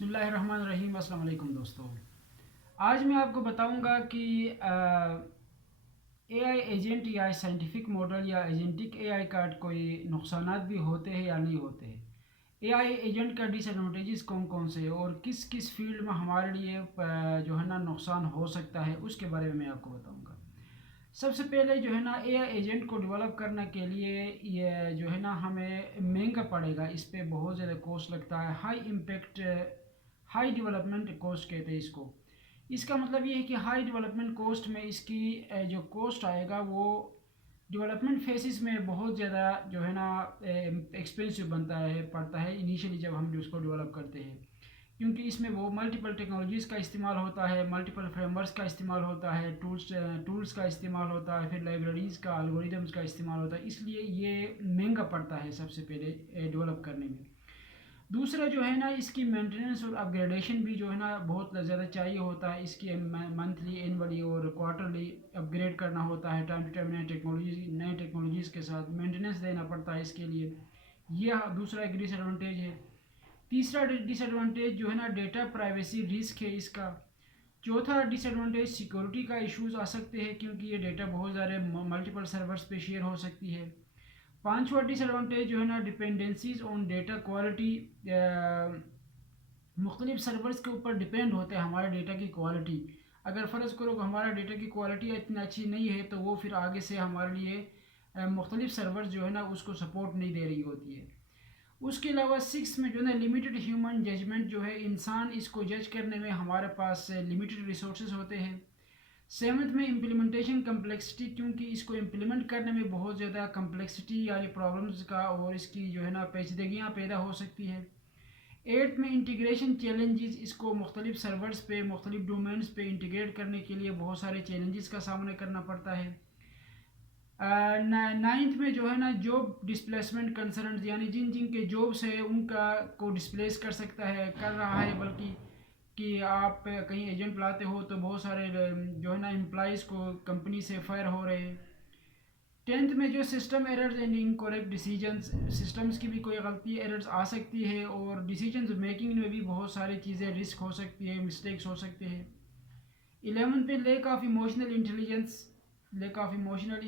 بسم اللہ الرحمن الرحیم۔ السلام علیکم دوستو، آج میں آپ کو بتاؤں گا کہ اے آئی ایجنٹ یا سائنٹیفک ماڈل یا ایجنٹک اے آئی کا کوئی نقصانات بھی ہوتے ہیں یا نہیں ہوتے ہیں۔ اے آئی ایجنٹ کا ڈس ایڈوانٹیجز کون کون سے اور کس کس فیلڈ میں ہمارے لیے جو ہے نا نقصان ہو سکتا ہے، اس کے بارے میں آپ کو بتاؤں گا۔ سب سے پہلے جو ہے نا اے آئی ایجنٹ کو ڈیولپ کرنے کے لیے یہ جو ہے نا ہمیں مہنگا پڑے گا، اس پہ بہت زیادہ کوسٹ لگتا ہے۔ High impact high development cost کہتے ہیں اس کو۔ اس کا مطلب یہ ہے کہ ہائی ڈیولپمنٹ کوسٹ میں اس کی جو کوسٹ آئے گا وہ ڈیولپمنٹ فیسز میں بہت زیادہ جو ہے نا ایکسپینسو پڑتا ہے انیشیلی جب ہم اس کو ڈیولپ کرتے ہیں، کیونکہ اس میں وہ ملٹیپل ٹیکنالوجیز کا استعمال ہوتا ہے، ملٹیپل فریم ورکس کا استعمال ہوتا ہے، ٹولز کا استعمال ہوتا ہے، پھر لائبریریز کا، الگوریدمز کا استعمال ہوتا ہے، اس لیے یہ مہنگا پڑتا ہے سب سے پہلے ڈیولپ کرنے میں۔ دوسرا جو ہے نا اس کی مینٹیننس اور اپ گریڈیشن بھی جو ہے نا بہت زیادہ چاہیے ہوتا ہے۔ اس کی منتھلی، اینولی اور کوارٹرلی اپ گریڈ کرنا ہوتا ہے، ٹائم ٹو ٹائم نئے ٹیکنالوجیز کے ساتھ مینٹیننس دینا پڑتا ہے اس کے لیے۔ یہ دوسرا ایک ڈس ایڈوانٹیج ہے۔ تیسرا ڈس ایڈوانٹیج جو ہے نا ڈیٹا پرائیویسی رسک ہے اس کا۔ چوتھا ڈس ایڈوانٹیج سیکورٹی کا ایشوز آ سکتے ہیں، کیونکہ یہ ڈیٹا بہت زیادہ ملٹیپل سرورز پہ شیئر ہو سکتی ہے۔ پانچواں ڈس ایڈوانٹیج جو ہے نا ڈپینڈنسیز آن ڈیٹا کوالٹی، مختلف سرورز کے اوپر ڈپینڈ ہوتے ہیں ہمارے ڈیٹا کی کوالٹی۔ اگر فرض کرو کہ ہمارا ڈیٹا کی کوالٹی اتنی اچھی نہیں ہے تو وہ پھر آگے سے ہمارے لیے مختلف سرورز جو ہے نا اس کو سپورٹ نہیں دے رہی ہوتی ہے۔ اس کے علاوہ سکس میں جو ہے نا لمیٹڈ ہیومن ججمنٹ جو ہے، انسان اس کو جج کرنے میں ہمارے پاس لمیٹڈ ریسورسز ہوتے ہیں۔ سیونتھ میں امپلیمنٹیشن کمپلیکسٹی، کیونکہ اس کو امپلیمنٹ کرنے میں بہت زیادہ کمپلیکسٹی یعنی پرابلمز کا اور اس کی جو ہے نا پیچیدگیاں پیدا ہو سکتی ہے۔ ایٹھ میں انٹیگریشن چیلنجز، اس کو مختلف سرورز پہ، مختلف ڈومینز پہ انٹیگریٹ کرنے کے لیے بہت سارے چیلنجز کا سامنا کرنا پڑتا ہے۔ نائنتھ میں جو ہے نا جاب ڈسپلیسمنٹ کنسرنز، یعنی جن کے جابس ہے ان کو ڈسپلیس کر رہا ہے، بلکہ کہ آپ کہیں ایجنٹ لاتے ہو تو بہت سارے جو ہے نا امپلائیز کو کمپنی سے فائر ہو رہے ہیں۔ ٹینتھ میں جو system errors and incorrect decisions, systems کی بھی کوئی غلطی ایررز آ سکتی ہے اور ڈیسیجنز میکنگ میں بھی بہت ساری چیزیں رسک ہو سکتی ہے، مسٹیکس ہو سکتے ہیں۔ 11 پہ لیک آف ایموشنل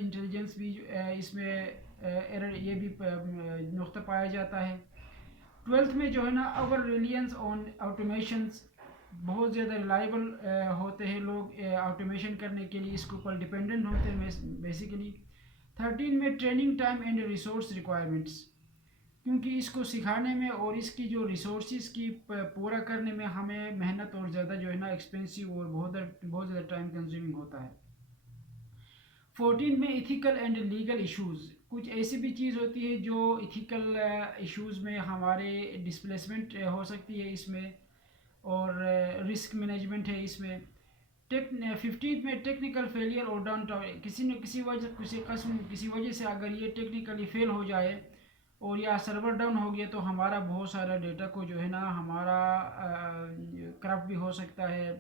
انٹیلیجنس بھی اس میں ایرر، یہ بھی نقطہ پایا جاتا ہے۔ 12 میں جو ہے نا اوور ریلیئنس آن آٹومیشنز، بہت زیادہ ریلائبل ہوتے ہیں لوگ آٹومیشن کرنے کے لیے، اس کے اوپر ڈپینڈنٹ ہوتے ہیں بیسیکلی۔ 13 میں training time and resource requirements, کیونکہ اس کو سکھانے میں اور اس کی جو ریسورسز کی پورا کرنے میں ہمیں محنت اور زیادہ جو ہے نا ایکسپینسو اور بہت زیادہ ٹائم کنزیومنگ ہوتا ہے۔ 14 میں ایتھیکل اینڈ لیگل ایشوز، کچھ ایسی بھی چیز ہوتی ہے جو ایتھیکل ایشوز میں ہمارے ڈسپلیسمنٹ ہو سکتی ہے اس میں، اور رسک مینجمنٹ ہے اس میں۔ 15 میں ٹیکنیکل فیلئر اور ڈاؤن ٹاؤن، کسی وجہ سے اگر یہ ٹیکنیکلی فیل ہو جائے اور یا سرور ڈاؤن ہو گیا تو ہمارا بہت سارا ڈیٹا کو جو ہے نا ہمارا کرپٹ بھی ہو سکتا ہے،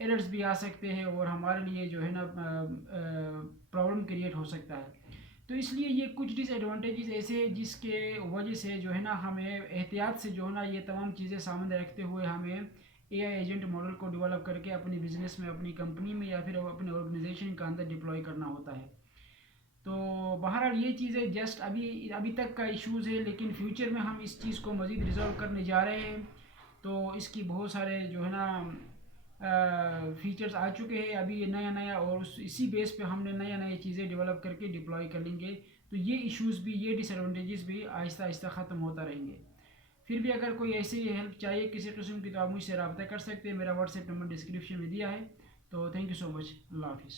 ایررز بھی آ سکتے ہیں اور ہمارے لیے جو ہے نا پرابلم کریٹ ہو سکتا ہے۔ تو اس لیے یہ کچھ ڈس ایڈوانٹیجز ایسے ہیں جس کے وجہ سے جو ہے نا ہمیں احتیاط سے جو ہے نا یہ تمام چیزیں سامنے رکھتے ہوئے ہمیں اے آئی ایجنٹ ماڈل کو ڈیولپ کر کے اپنی بزنس میں، اپنی کمپنی میں یا پھر اپنے آرگنائزیشن کے اندر ڈپلوائے کرنا ہوتا ہے۔ تو بہرحال یہ چیزیں جسٹ ابھی تک کا ایشوز ہے، لیکن فیوچر میں ہم اس چیز کو مزید ریزالو کرنے جا رہے ہیں، تو اس کی بہت سارے جو ہے نا فیچرز آ چکے ہیں ابھی، یہ نیا اور اسی بیس پہ ہم نے نئی چیزیں ڈیولپ کر کے ڈپلوائے کر لیں گے، تو یہ ایشوز بھی، یہ ڈس ایڈوانٹیجز بھی آہستہ آہستہ ختم ہوتا رہیں گے۔ پھر بھی اگر کوئی ایسی ہیلپ چاہیے کسی قسم کی تو آپ مجھ سے رابطہ کر سکتے ہیں، میرا واٹس ایپ نمبر ڈسکرپشن میں دیا ہے۔ تو تھینک یو سو مچ، اللہ حافظ۔